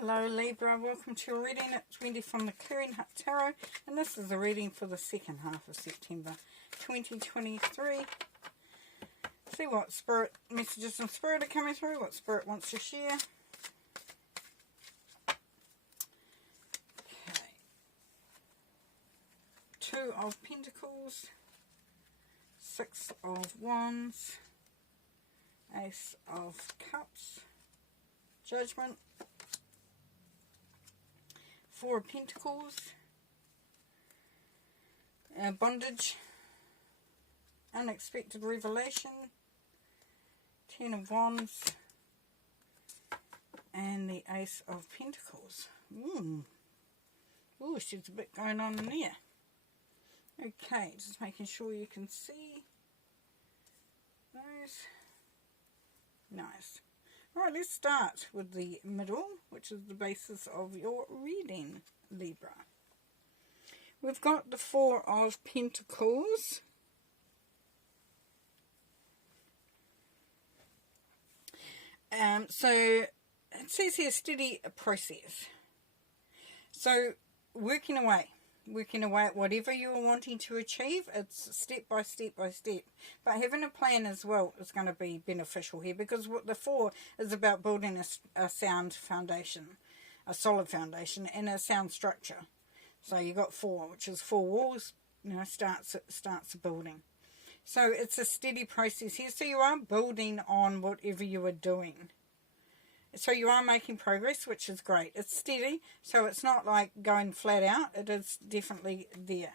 Hello Libra, welcome to your reading. It's Wendy from the Clearing Hut Tarot, and this is a reading for the second half of September 2023. See what spirit messages and spirit are coming through, what spirit wants to share. Okay. Two of Pentacles, Six of Wands, Ace of Cups, Judgment, Four of Pentacles, Bondage, Unexpected Revelation, Ten of Wands, and the Ace of Pentacles. Ooh, she's a bit going on in there. Okay, just making sure you can see those. Nice. Alright, let's start with the middle, which is the basis of your reading, Libra. We've got the Four of Pentacles. So it says here steady process. So working away at whatever you're wanting to achieve. It's step by step by step, but having a plan as well is going to be beneficial here, because what the Four is about building a sound foundation, a solid foundation, and a sound structure. So you got four, which is four walls, starts the building. So it's a steady process here, so you are building on whatever you are doing. So you are making progress, which is great. It's steady, so it's not like going flat out. It is definitely there.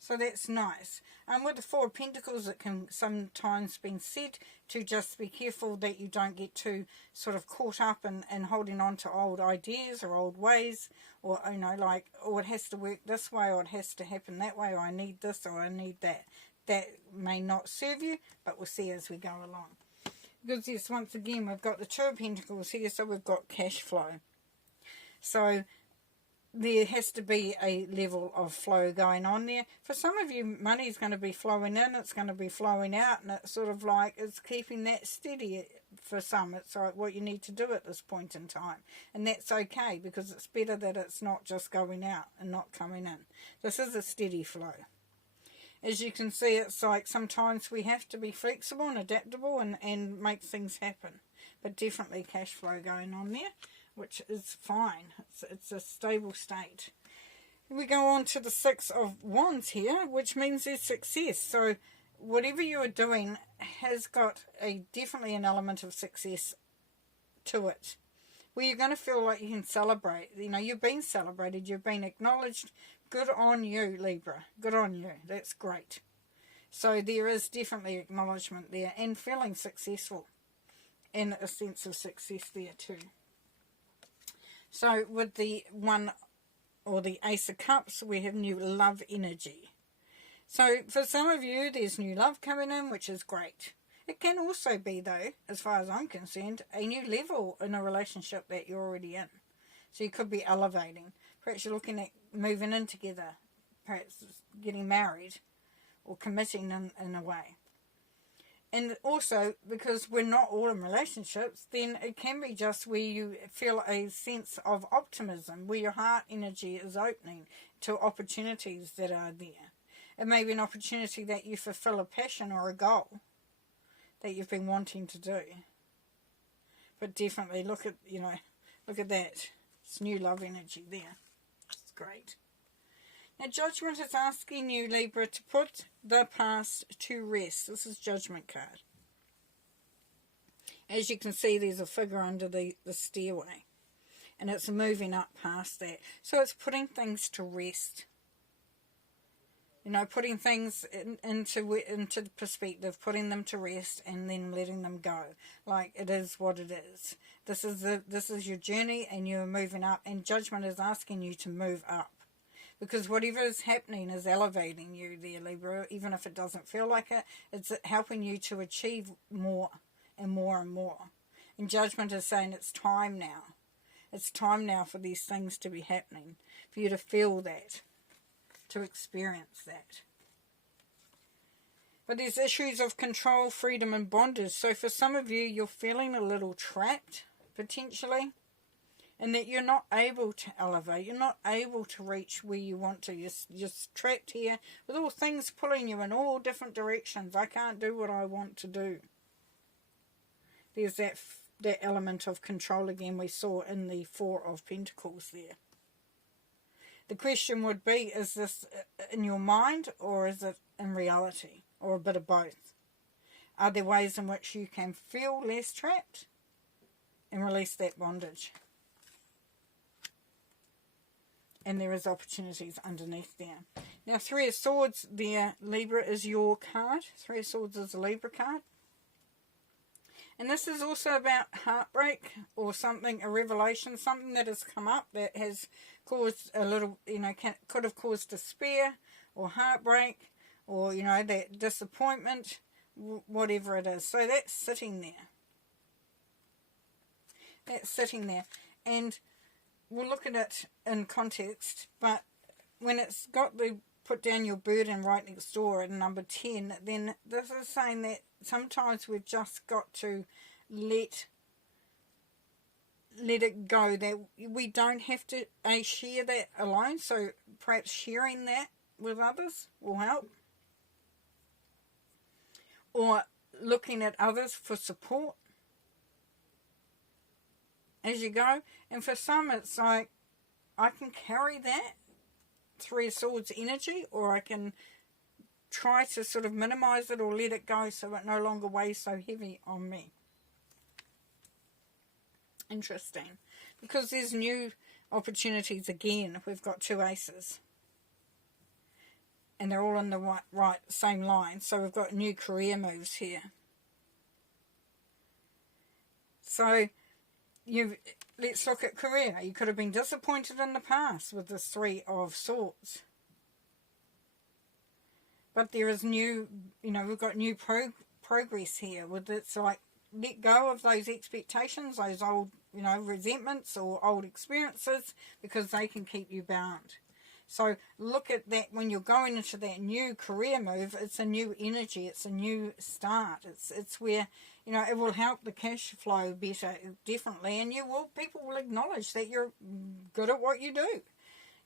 So that's nice. With the Four of Pentacles, it can sometimes be said to just be careful that you don't get too sort of caught up in holding on to old ideas or old ways, or, like, oh, it has to work this way, or it has to happen that way, or I need this, or I need that. That may not serve you, but we'll see as we go along. Because yes, once again, we've got the Two of Pentacles here, so we've got cash flow. So there has to be a level of flow going on there. For some of you, money is going to be flowing in, it's going to be flowing out, and it's sort of like it's keeping that steady. For some, it's like what you need to do at this point in time. And that's okay, because it's better that it's not just going out and not coming in. This is a steady flow. As you can see, it's like sometimes we have to be flexible and adaptable and make things happen. But definitely cash flow going on there, which is fine. It's a stable state. We go on to the Six of Wands here, which means there's success. So whatever you're doing has got definitely an element of success to it, where you're going to feel like you can celebrate. You've been celebrated, you've been acknowledged. Good on you, Libra. Good on you. That's great. So there is definitely acknowledgement there, and feeling successful, and a sense of success there too. So with the one, or the Ace of Cups, we have new love energy. So for some of you, there's new love coming in, which is great. It can also be, though, as far as I'm concerned, a new level in a relationship that you're already in. So you could be elevating. Perhaps you're looking at moving in together, perhaps getting married, or committing in a way. And also, because we're not all in relationships, then it can be just where you feel a sense of optimism, where your heart energy is opening to opportunities that are there. It may be an opportunity that you fulfill a passion or a goal that you've been wanting to do. But definitely look at that. It's new love energy there. It's great. Now Judgment is asking you, Libra, to put the past to rest. This is Judgment card. As you can see, there's a figure under the stairway, and it's moving up past that. So it's putting things to rest. Putting things into the perspective, putting them to rest, and then letting them go. Like, it is what it is. This is your journey, and you're moving up, and Judgment is asking you to move up. Because whatever is happening is elevating you there, Libra. Even if it doesn't feel like it, it's helping you to achieve more and more and more. And Judgment is saying it's time now. It's time now for these things to be happening, for you to feel that, to experience that. But there's issues of control, freedom, and bondage. So for some of you, you're feeling a little trapped, potentially. and that you're not able to elevate, you're not able to reach where you want to. You're just trapped here with all things pulling you in all different directions. I can't do what I want to do. There's that element of control again we saw in the Four of Pentacles there. The question would be, is this in your mind or is it in reality, or a bit of both? Are there ways in which you can feel less trapped and release that bondage? And there is opportunities underneath there. Now, Three of Swords there, Libra, is your card. Three of Swords is a Libra card. And this is also about heartbreak or something, a revelation, something that has come up that has caused a little, could have caused despair or heartbreak or, that disappointment, whatever it is. So that's sitting there. That's sitting there. And we'll look at it in context, but when it's got the put down your burden right next door at number 10, then this is saying that sometimes we've just got to let it go, that we don't have to share that alone. So perhaps sharing that with others will help, or looking at others for support as you go. And for some it's like, I can carry that Three of Swords energy, or I can try to sort of minimize it or let it go so it no longer weighs so heavy on me. Interesting, because there's new opportunities again. We've got two aces and they're all in the right same line, so we've got new career moves here. So let's look at career. You could have been disappointed in the past with this Three of Swords. But there is new, we've got new progress here. With it's like, let go of those expectations, those old, resentments or old experiences, because they can keep you bound. So look at that when you're going into that new career move. It's a new energy. It's a new start. It's where, it will help the cash flow better, definitely. And people will acknowledge that you're good at what you do.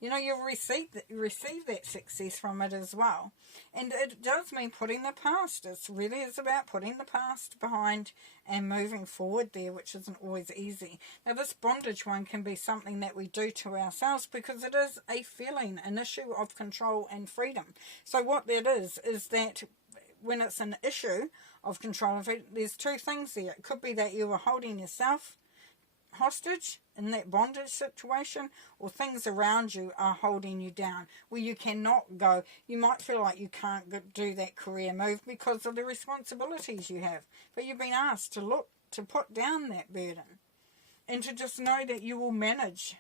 You'll receive that success from it as well. And it does mean putting the past. It really is about putting the past behind and moving forward there, which isn't always easy. Now, this bondage one can be something that we do to ourselves because it is a feeling, an issue of control and freedom. So what that is that when it's an issue of control and freedom, there's two things there. It could be that you are holding yourself hostage in that bondage situation, or things around you are holding you down where you cannot go. You might feel like you can't do that career move because of the responsibilities you have, but you've been asked to put down that burden and to just know that you will manage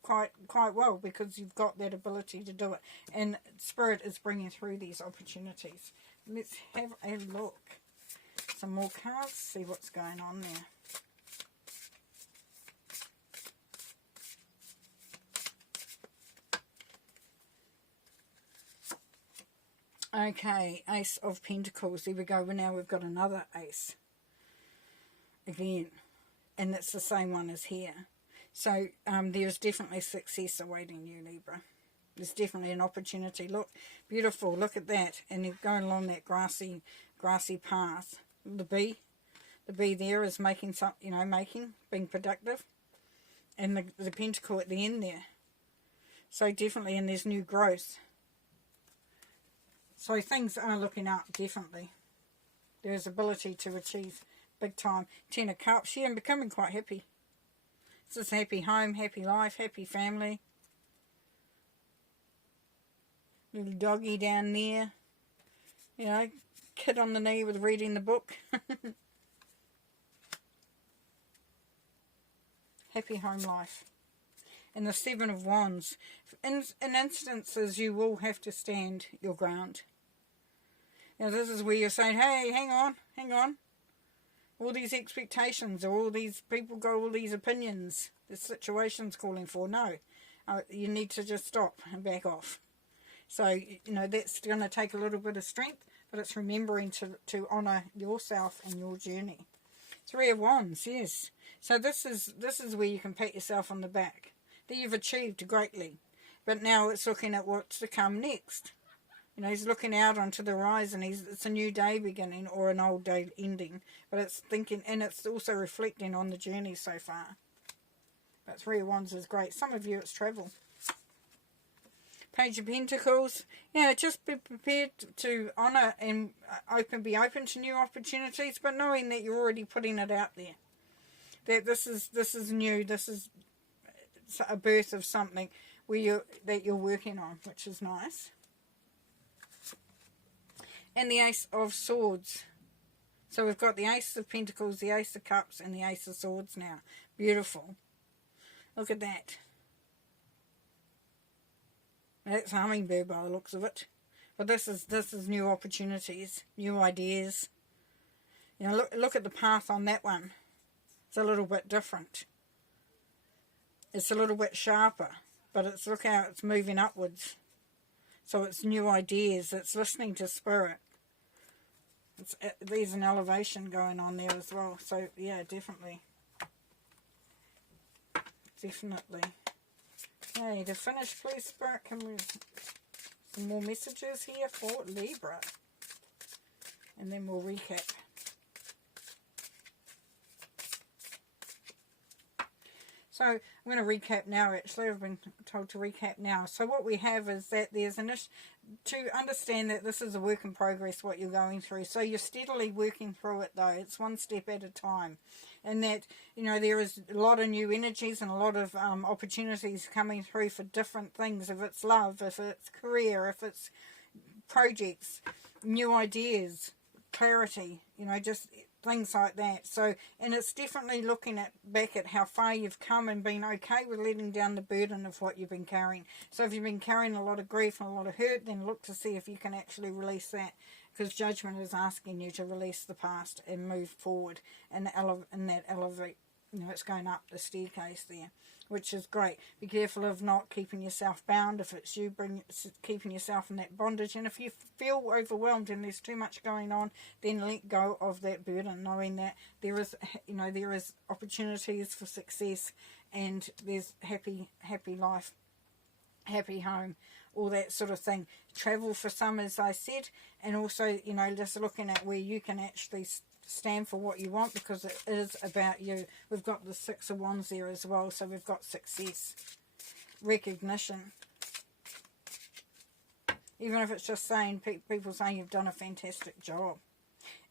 quite well, because you've got that ability to do it, and Spirit is bringing through these opportunities. Let's have a look. Some more cards, see what's going on there. Okay, Ace of Pentacles. There we go. Now we've got another ace again, and it's the same one as here. So there's definitely success awaiting you, Libra. There's definitely an opportunity. Look, beautiful. Look at that. And you're going along that grassy path. The bee there is making something, being productive, and the pentacle at the end there. So definitely, and there's new growth. So things are looking up, definitely. There's ability to achieve big time. 10 of Cups, yeah, I'm becoming quite happy. It's just happy home, happy life, happy family. Little doggy down there. Kid on the knee with reading the book. Happy home life. And the 7 of Wands. In instances, you will have to stand your ground. Now, this is where you're saying, hey, hang on. All these expectations, or all these people got all these opinions. The situation's calling for. No, you need to just stop and back off. So, that's going to take a little bit of strength, but it's remembering to honour yourself and your journey. Three of Wands, yes. So this is where you can pat yourself on the back. That you've achieved greatly. But now it's looking at what's to come next. You know, he's looking out onto the horizon. It's a new day beginning or an old day ending. But it's thinking, and it's also reflecting on the journey so far. But Three of Wands is great. Some of you, it's travel. Page of Pentacles. Yeah, just be prepared to honour and be open to new opportunities, but knowing that you're already putting it out there. That this is new. This is a birth of something that you're working on, which is nice. And the Ace of Swords. So we've got the Ace of Pentacles, the Ace of Cups, and the Ace of Swords now. Beautiful. Look at that. That's a hummingbird by the looks of it. But this is new opportunities, new ideas. You know, look at the path on that one. It's a little bit different. It's a little bit sharper, but look how it's moving upwards. So it's new ideas. It's listening to spirit. There's an elevation going on there as well. So yeah, definitely. Definitely. Okay, to finish, please, Spirit, can we some more messages here for Libra, and then we'll recap. So I'm going to recap now. Actually, I've been told to recap now. So what we have is that there's to understand that this is a work in progress, what you're going through. So you're steadily working through it, though. It's one step at a time. And that, you know, there is a lot of new energies and a lot of opportunities coming through for different things. If it's love, if it's career, if it's projects, new ideas, clarity, you know, just things like that. So, and it's definitely looking back at how far you've come and being okay with letting down the burden of what you've been carrying. So if you've been carrying a lot of grief and a lot of hurt, then look to see if you can actually release that. Because Judgment is asking you to release the past and move forward and that elevate. You know, it's going up the staircase there, which is great. Be careful of not keeping yourself bound. If it's you, keeping yourself in that bondage. And if you feel overwhelmed and there's too much going on, then let go of that burden, knowing that there is opportunities for success, and there's happy life, happy home, all that sort of thing. Travel for some, as I said, and also, you know, just looking at where you can actually stand for what you want, because it is about you. We've got the Six of Wands there as well, so we've got success, recognition. Even if it's just saying, people saying you've done a fantastic job.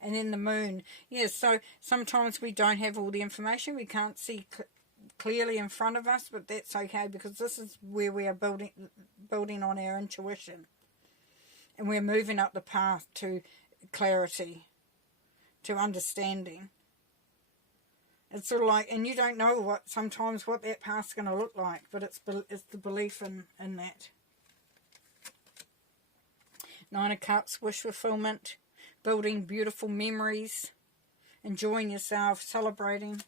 And then the Moon. Yes, so sometimes we don't have all the information. We can't see clearly in front of us, but that's okay, because this is where we are building on our intuition. And we're moving up the path to clarity, to understanding. It's sort of like, and you don't know sometimes what that path's going to look like, but it's the belief in that. Nine of Cups, wish fulfillment, building beautiful memories, enjoying yourself, celebrating.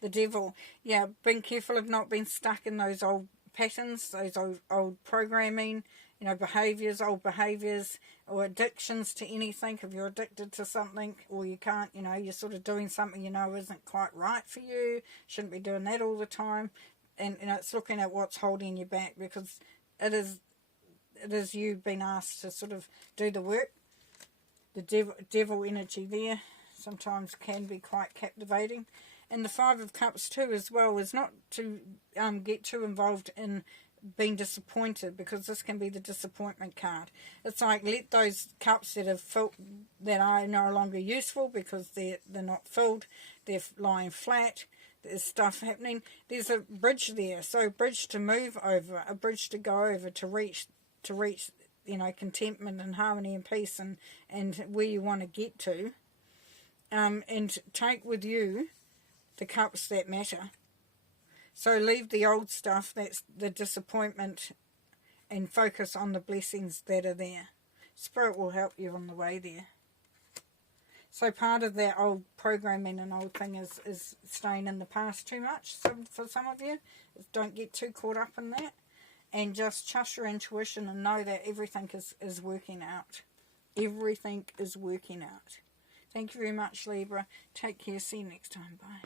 The Devil, yeah, being careful of not being stuck in those old patterns, those old programming, you know, old behaviours, or addictions to anything. If you're addicted to something, or you can't, you know, you're sort of doing something you know isn't quite right for you, shouldn't be doing that all the time. And you know, it's looking at what's holding you back, because it is you being asked to sort of do the work. The devil energy there sometimes can be quite captivating. And the Five of Cups too as well is not to get too involved in being disappointed, because this can be the disappointment card. It's like, let those cups that are no longer useful because they're not filled, they're lying flat, there's stuff happening. There's a bridge there, so a bridge to move over, a bridge to go over, to reach, you know, contentment and harmony and peace and where you want to get to. And take with you the cups that matter. So leave the old stuff, that's the disappointment, and focus on the blessings that are there. Spirit will help you on the way there. So part of that old programming and old thing is staying in the past too much. So for some of you, don't get too caught up in that. And just trust your intuition and know that everything is working out. everything is working out. Thank you very much, Libra. Take care. See you next time. Bye.